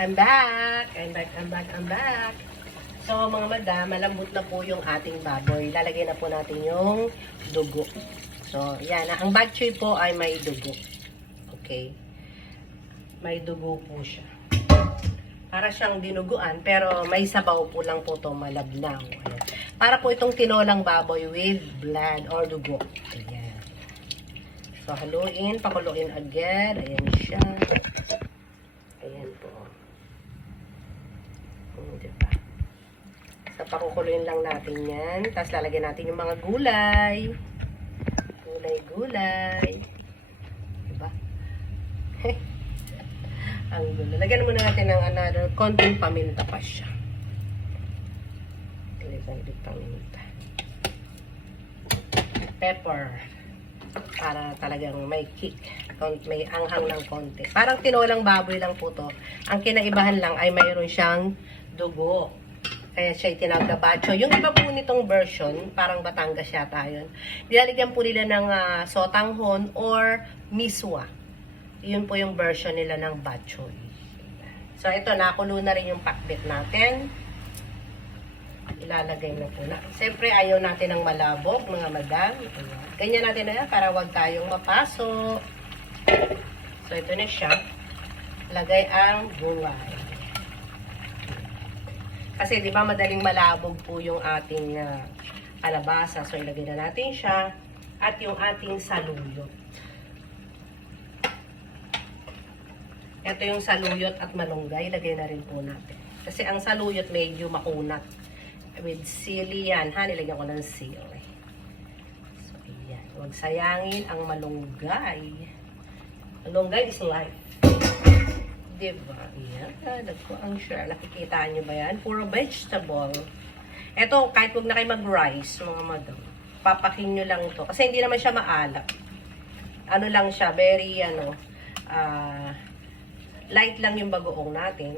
I'm back! I'm back! So, mga madam, malambot na po yung ating baboy. Lalagay na po natin yung dugo. So, yan. Ang bok choy po ay may dugo. Okay? May dugo po siya. Para siyang dinuguan, pero may sabaw po lang po ito, malabnaw. Ayan. Para po itong tinolang baboy with blood or dugo. Ayan. So, haluin, pakuluin agad. Ayan siya. Ayan po. Diba? So, pakukuluin lang natin yan. Tapos, lalagyan natin yung mga gulay. Gulay. Diba? Ang gulo. Lagyan muna natin ng another konting paminta pa siya. Little paminta. Pepper. Para talagang may kick. May anghang ng konti. Parang tinolang baboy lang po to. Ang kinaibahan lang ay mayroon siyang dugo. Kaya siya tinawag na bacho. Yung iba po nitong version, parang Batangas yata yun. Nilalagyan po nila ng sotanghon or miswa. Yun po yung version nila ng bachoy. So, ito, nakulo na rin yung pakbet natin. Ilalagay na po na. Siyempre, ayaw natin ng malabog, mga madam. Ganyan natin na yan para wag tayong mapaso. So, ito na siya. Lagay ang gulay. Kasi, di ba, madaling malabog po yung ating kalabasa. So, ilagay na natin siya. At yung ating saluyot. Ito yung saluyot at malunggay. Ilagay na rin po natin. Kasi ang saluyot medyo makunat. With sili yan. Ha, nilagyan ko ng sili. So, ayan. Huwag sayangin ang malunggay. Malunggay is life. Diba? Ayan. Nagko ang share. Nakikita nyo ba yan? Puro vegetable. Ito, kahit huwag na kayo mag-rice, mga madam. Papakin nyo lang to. Kasi hindi naman siya maalat. Ano lang siya, very, light lang yung bagoong natin.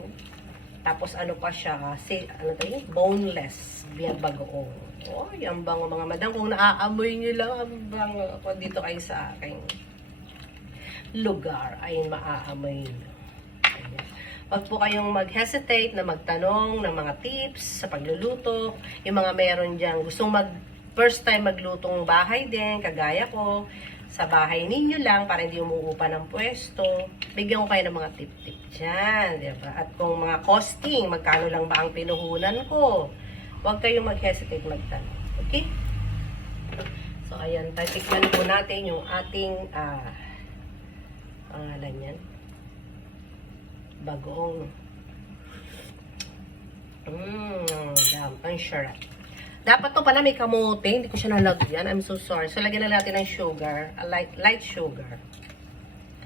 Tapos ano pa siya, boneless yung bagoong. Oh, yung bango mga madam. Kung naaamoy nyo lang, ang bango. Kung dito kayo sa aking lugar, ay maaamoy nyo. Huwag po kayong mag-hesitate na magtanong ng mga tips sa pagluluto. Yung mga meron dyan, gustong first time maglutong bahay din, kagaya ko, sa bahay ninyo lang, para hindi umuupa ng pwesto, bigyan ko kayo ng mga tip-tip dyan, diba? At kung mga costing, magkano lang ba ang pinuhunan ko, huwag kayong mag-hesitate magtanong. Okay? So, ayan, tatikman po natin yung ating, pangalan yan, bagoong. Ang sarap. Dapat to pala may kamote, hindi ko siya nalagyan. I'm so sorry. So, lagyan na natin ng sugar, light sugar.